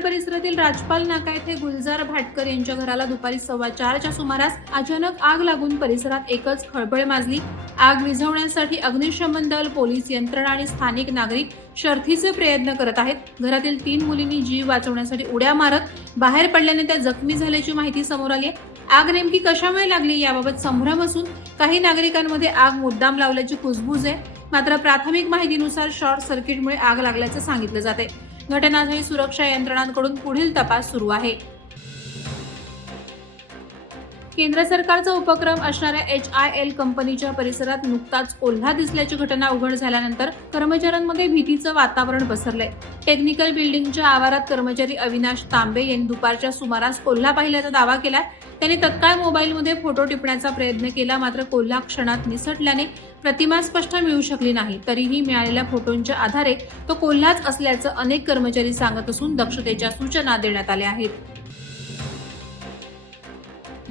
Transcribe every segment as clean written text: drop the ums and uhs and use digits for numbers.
परिसरातील राजपाल नाका येथे गुलजार भाटकर यांच्या घराला दुपारी 4:15च्या सुमारास अचानक आग लागून परिसरात एकच खळबळ माजली। आग विझवण्यासाठी अग्निशमन दल, पोलीस यंत्रणा आणि स्थानिक नागरिक शर्थीचे प्रयत्न करत आहेत। घरातील 3 मुलींनी जीव वाचवण्यासाठी उड्या मारत बाहेर पडल्याने त्या जखमी झाल्याची माहिती समोर आली आहे। आग नेमकी कशामुळे लागली याबाबत संभ्रम असून काही नागरिकांमध्ये आग मुद्दाम लावल्याची कुजबूज आहे। मात्र प्राथमिक माहितीनुसार शॉर्ट सर्किटमुळे आग लागल्याचं सांगितलं जाते। घटनास्थळी सुरक्षा यंत्रणांकडून पुढील तपास सुरू आहे। केंद्र सरकारचा उपक्रम असणाऱ्या HIL कंपनीच्या परिसरात नुकताच कोल्हा दिसल्याची घटना उघड झाल्यानंतर कर्मचाऱ्यांमध्ये भीतीचं वातावरण पसरलंय। टेक्निकल बिल्डिंगच्या आवारात कर्मचारी अविनाश तांबे यांनी दुपारच्या सुमारास कोल्हा पाहिल्याचा दावा केला। त्यांनी तत्काळ मोबाईलमध्ये फोटो टिपण्याचा प्रयत्न केला, मात्र कोल्हा क्षणात निसटल्याने प्रतिमा स्पष्ट मिळू शकली नाही। तरीही मिळालेल्या फोटोंच्या आधारे तो कोल्हाच असल्याचं अनेक कर्मचारी सांगत असून दक्षतेच्या सूचना देण्यात आल्या आहेत।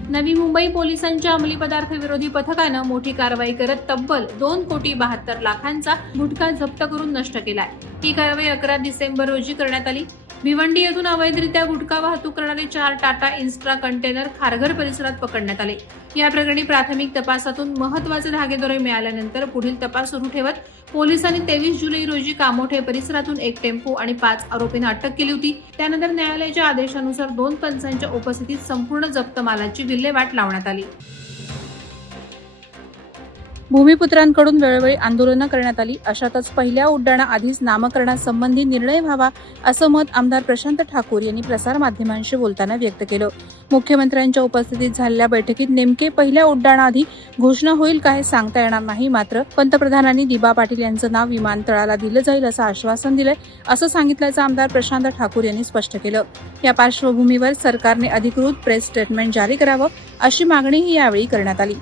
नवी मुंबई पोलिसांच्या अंमली पदार्थ विरोधी पथकानं मोठी कारवाई करत तब्बल 2,72,00,000 गुटखा जप्त करून नष्ट केलाय। ही कारवाई 11 डिसेंबर रोजी करण्यात आली। भिवंडी येथून अवैधरित्या गुटखा वाहतूक करणारे 4 टाटा इन्स्ट्रा कंटेनर खारघर परिसरात पकडण्यात आले। या प्रकरणी प्राथमिक तपासातून महत्त्वाचे धागेदोरे मिळाल्यानंतर पुढील तपास सुरू ठेवत पोलिसांनी 23 जुलै रोजी कामोठे परिसरातून 1 टेम्पो आणि 5 आरोपींना अटक केली होती। त्यानंतर न्यायालयाच्या आदेशानुसार 2 पंचांच्या उपस्थितीत संपूर्ण जप्त मालाची विल्हेवाट लावण्यात आली। भूमिपुत्रांकडून वेळोवेळी आंदोलनं करण्यात आली। अशातच पहिल्या उड्डाणाआधीच नामकरणासंबंधी निर्णय व्हावा असं मत आमदार प्रशांत ठाकूर यांनी प्रसारमाध्यमांशी बोलताना व्यक्त केलं। मुख्यमंत्र्यांच्या उपस्थितीत झालेल्या बैठकीत नेमके पहिल्या उड्डाणाआधी घोषणा होईल का हे सांगता येणार नाही, मात्र पंतप्रधानांनी दिबा पाटील यांचं नाव विमानतळाला दिलं जाईल असं आश्वासन दिलंय असं सांगितल्याचं आमदार प्रशांत ठाकूर यांनी स्पष्ट केलं। या पार्श्वभूमीवर सरकारने अधिकृत प्रेस स्टेटमेंट जारी करावं अशी मागणीही यावेळी करण्यात आली।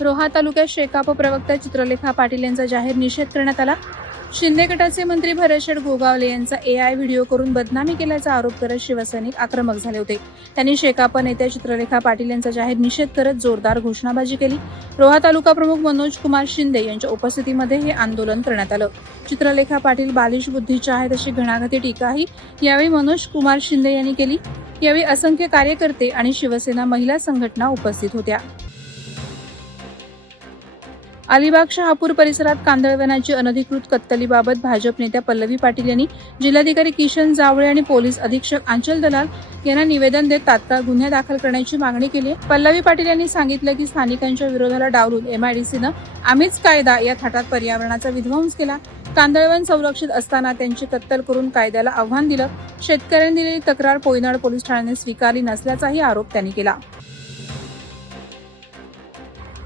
रोहा तालुक्यात शेकाप प्रवक्ता चित्रलेखा पाटील यांचा जाहीर निषेध करण्यात आला। शिंदे गटाचे मंत्री भरतशेठ गोगावले यांचा AI व्हिडिओ करून बदनामी केल्याचा आरोप करत शिवसैनिक आक्रमक झाले होते। त्यांनी शेकाप नेत्या चित्रलेखा पाटील यांचा जाहीर निषेध करत जोरदार घोषणाबाजी केली। रोहा तालुका प्रमुख मनोज कुमार शिंदे यांच्या उपस्थितीमध्ये हे आंदोलन करण्यात आलं। चित्रलेखा पाटील बालिश बुद्धीच्या आहेत अशी घणाघाती टीकाही यावेळी मनोज कुमार शिंदे यांनी केली। यावेळी असंख्य कार्यकर्ते आणि शिवसेना महिला संघटना उपस्थित होत्या। अलिबाग शहापूर परिसरात कांदळवनाची अनधिकृत कत्तलीबाबत भाजप नेत्या पल्लवी पाटील यांनी जिल्हाधिकारी किशन जावळे आणि पोलीस अधीक्षक आंचल दलाल यांना निवेदन देत तात्काळ गुन्हे दाखल करण्याची मागणी केली आहे। पल्लवी पाटील यांनी सांगितलं की स्थानिकांच्या विरोधाला डावलून MIDCनं आम्हीच कायदा या थाटात पर्यावरणाचा विध्वंस केला। कांदळवन संरक्षित असताना त्यांची कत्तल करून कायद्याला आव्हान दिलं। शेतकऱ्यांनी दिलेली तक्रार पोयनाड पोलीस ठाण्याने स्वीकारली नसल्याचाही आरोप त्यांनी केला।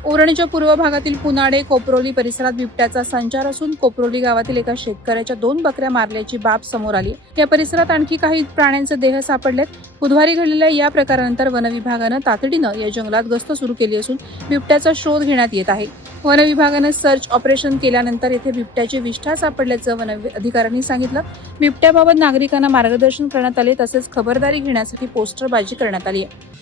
उरणीच्या पूर्व भागातील पुनाडे कोपरोली परिसरात बिबट्याचा संचार असून कोपरोली गावातील एका शेतकऱ्याच्या 2 बकऱ्या मारल्याची बाब समोर आली। या परिसरात आणखी काही प्राण्यांचे देह सापडलेत। बुधवारी घडलेल्या या प्रकारानंतर वनविभागानं तातडीनं या जंगलात गस्त सुरू केली असून बिबट्याचा शोध घेण्यात येत आहे। वनविभागानं सर्च ऑपरेशन केल्यानंतर येथे बिबट्याची विष्ठा सापडल्याचं वन अधिकाऱ्यांनी सांगितलं। बिबट्याबाबत नागरिकांना मार्गदर्शन करण्यात आले, तसेच खबरदारी घेण्यासाठी पोस्टरबाजी करण्यात आली आहे।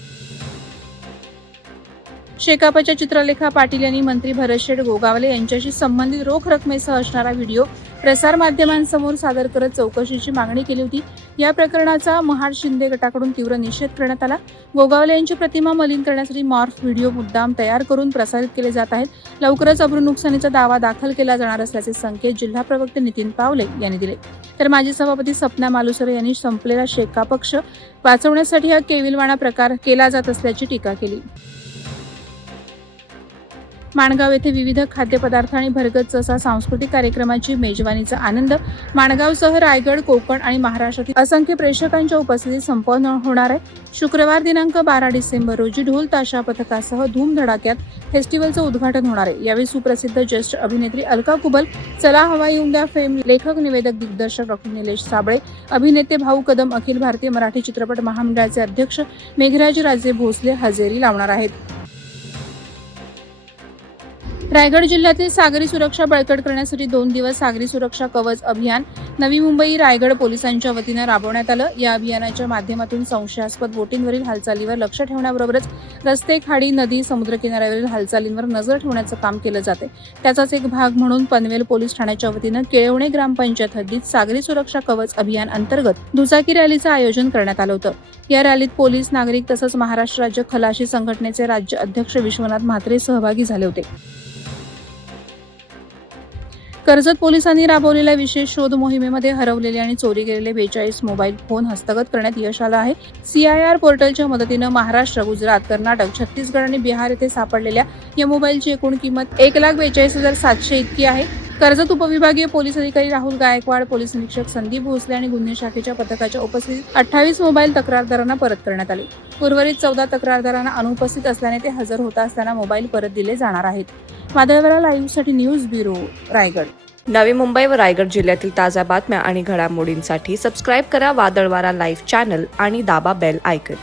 शेकापच्या चित्रलेखा पाटील यांनी मंत्री भरतशेठ गोगावले यांच्याशी संबंधित रोख रकमेसह असणारा व्हिडिओ प्रसारमाध्यमांसमोर सादर करत चौकशीची मागणी केली होती। या प्रकरणाचा महाड शिंदे गटाकडून तीव्र निषेध करण्यात आला। गोगावले यांची प्रतिमा मलिन करण्यासाठी मॉर्फ व्हिडिओ मुद्दाम तयार करून प्रसारित केले जात आहेत। लवकरच अब्रू नुकसानीचा दावा दाखल केला जाणार असल्याचे संकेत जिल्हा प्रवक्ते नितीन पावले यांनी दिले। तर माजी सभापती सपना मालुसरे यांनी संपलेला शेका पक्ष वाचवण्यासाठी हा केविलवाणा प्रकार केला जात असल्याची टीका केली। माणगाव येथे विविध खाद्यपदार्थ आणि भरगच्च असा सांस्कृतिक कार्यक्रमाची मेजवानीचा आनंद माणगावसह रायगड, कोकण आणि महाराष्ट्रातील असंख्य प्रेक्षकांच्या उपस्थितीत संपन्न होणार आहे। शुक्रवार दिनांक 12 डिसेंबर रोजी ढोल ताशा पथकासह धूमधडाक्यात फेस्टिवलचं उद्घाटन होणार आहे। यावेळी सुप्रसिद्ध ज्येष्ठ अभिनेत्री अलका कुबल, चला हवा येऊन द्या फेम लेखक, निवेदक, दिग्दर्शक डॉ. निलेश साबळे, अभिनेते भाऊ कदम, अखिल भारतीय मराठी चित्रपट महामंडळाचे अध्यक्ष मेघराज राजे भोसले हजेरी लावणार आहेत। रायगड जिल्ह्यातील सागरी सुरक्षा बळकट करण्यासाठी 2 दिवस सागरी सुरक्षा कवच अभियान नवी मुंबई रायगड पोलिसांच्या वतीनं राबवण्यात आलं. या अभियानाच्या माध्यमातून संशयास्पद बोटींवरील हालचालीवर लक्ष ठेवण्याबरोबरच रस्ते, खाडी, नदी, समुद्रकिनाऱ्यावरील हालचालींवर नजर ठेवण्याचं काम केलं जाते. त्याचाच एक भाग म्हणून पनवेल पोलीस ठाण्याच्या वतीनं केळवणे ग्रामपंचायत हद्दीत सागरी सुरक्षा कवच अभियान अंतर्गत दुचाकी रॅलीचं आयोजन करण्यात आलं होतं. या रॅलीत पोलीस, नागरिक तसंच महाराष्ट्र राज्य खलाशी संघटनेचे राज्य अध्यक्ष विश्वनाथ म्हात्रे सहभागी झाले होते. कर्जत पोलिसांनी राबवलेल्या विशेष शोध मोहिमेमध्ये हरवलेले आणि चोरी गेलेले 42 मोबाईल फोन हस्तगत करण्यात यश आलं आहे. CIR पोर्टलच्या मदतीनं महाराष्ट्र, गुजरात, कर्नाटक, छत्तीसगड आणि बिहार येथे सापडलेल्या या मोबाईलची एकूण किंमत 1,42,700 इतकी आहे. कर्जत उपविभागीय पोलीस अधिकारी राहुल गायकवाड, पोलीस निरीक्षक संदीप भोसले आणि गुन्हे शाखेच्या पथकाच्या उपस्थितीत 28 मोबाईल तक्रारदारांना परत करण्यात आले. उर्वरित 14 तक्रारदारांना अनुपस्थित असल्याने ते हजर होता असताना मोबाईल परत दिले जाणार आहेत. वादळवाडा लाईव्हसाठी न्यूज ब्युरो, रायगड. नवी मुंबई व रायगड जिल्ह्यातील ताज्या बातम्या आणि घडामोडींसाठी सबस्क्राईब करा वादळवाडा लाईव्ह चॅनल आणि दाबा बेल आयकॉन.